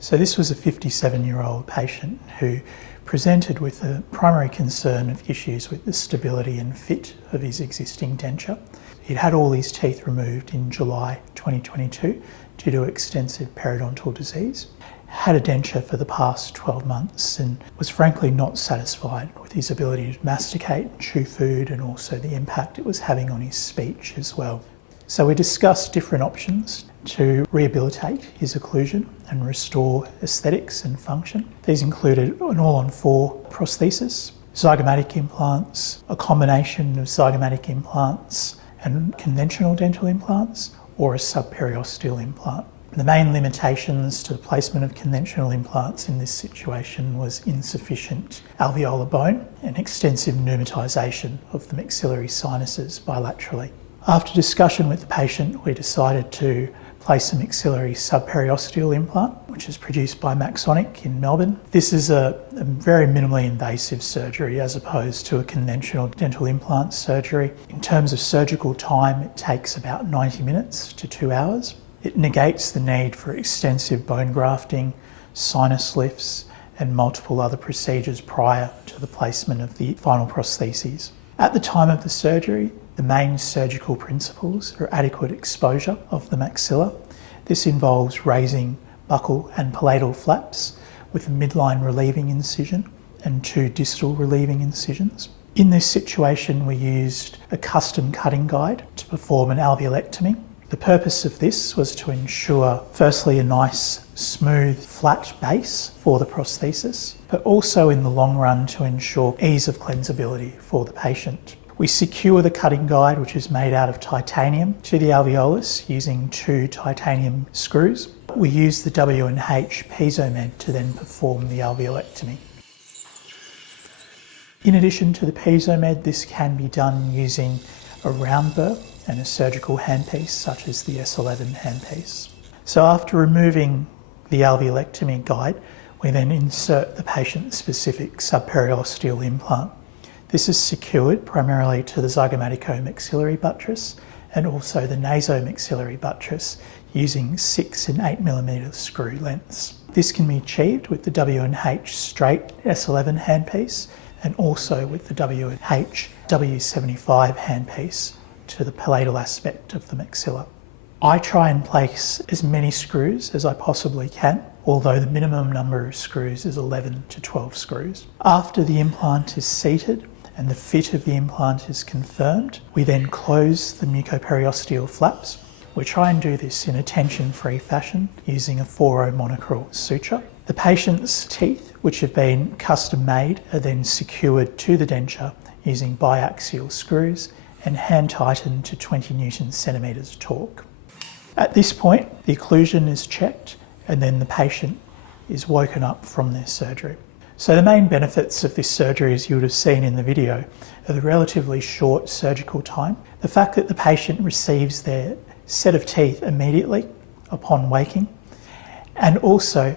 So this was a 57-year-old patient who presented with a primary concern of issues with the stability and fit of his existing denture. He'd had all his teeth removed in July 2022 due to extensive periodontal disease, had a denture for the past 12 months and was frankly not satisfied with his ability to masticate and chew food, and also the impact it was having on his speech as well. So we discussed different options to rehabilitate his occlusion and restore aesthetics and function. These included an all-on-4 prosthesis, zygomatic implants, a combination of zygomatic implants and conventional dental implants, or a subperiosteal implant. The main limitations to the placement of conventional implants in this situation was insufficient alveolar bone and extensive pneumatisation of the maxillary sinuses bilaterally. After discussion with the patient, we decided to place a maxillary subperiosteal implant, which is produced by Maxoniq in Melbourne. This is a very minimally invasive surgery as opposed to a conventional dental implant surgery. In terms of surgical time, it takes about 90 minutes to 2 hours. It negates the need for extensive bone grafting, sinus lifts, and multiple other procedures prior to the placement of the final prostheses. At the time of the surgery, the main surgical principles are adequate exposure of the maxilla. This involves raising buccal and palatal flaps with a midline relieving incision and 2 distal relieving incisions. In this situation, we used a custom cutting guide to perform an alveolectomy. The purpose of this was to ensure, firstly, a nice, smooth, flat base for the prosthesis, but also in the long run to ensure ease of cleansability for the patient. We secure the cutting guide, which is made out of titanium, to the alveolus using 2 titanium screws. We use the W&H Piezomed to then perform the alveolectomy. In addition to the Piezomed, this can be done using a round burr and a surgical handpiece such as the S11 handpiece. So after removing the alveolectomy guide, we then insert the patient-specific subperiosteal implant. This is secured primarily to the zygomatic-maxillary buttress and also the nasomaxillary buttress using 6 and 8 mm screw lengths. This can be achieved with the W&H straight S11 handpiece and also with the W&H W75 handpiece to the palatal aspect of the maxilla. I try and place as many screws as I possibly can, although the minimum number of screws is 11 to 12 screws. After the implant is seated and the fit of the implant is confirmed, we then close the mucoperiosteal flaps. We try and do this in a tension-free fashion using a 4-0 monocrystal suture. The patient's teeth, which have been custom made, are then secured to the denture using biaxial screws and hand tightened to 20 Newton-centimetres torque. At this point, the occlusion is checked and then the patient is woken up from their surgery. So the main benefits of this surgery, as you would have seen in the video, are the relatively short surgical time, the fact that the patient receives their set of teeth immediately upon waking, and also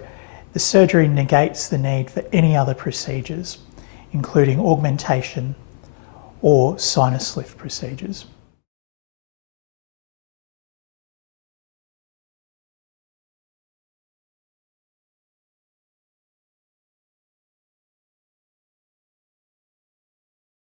the surgery negates the need for any other procedures, including augmentation or sinus lift procedures.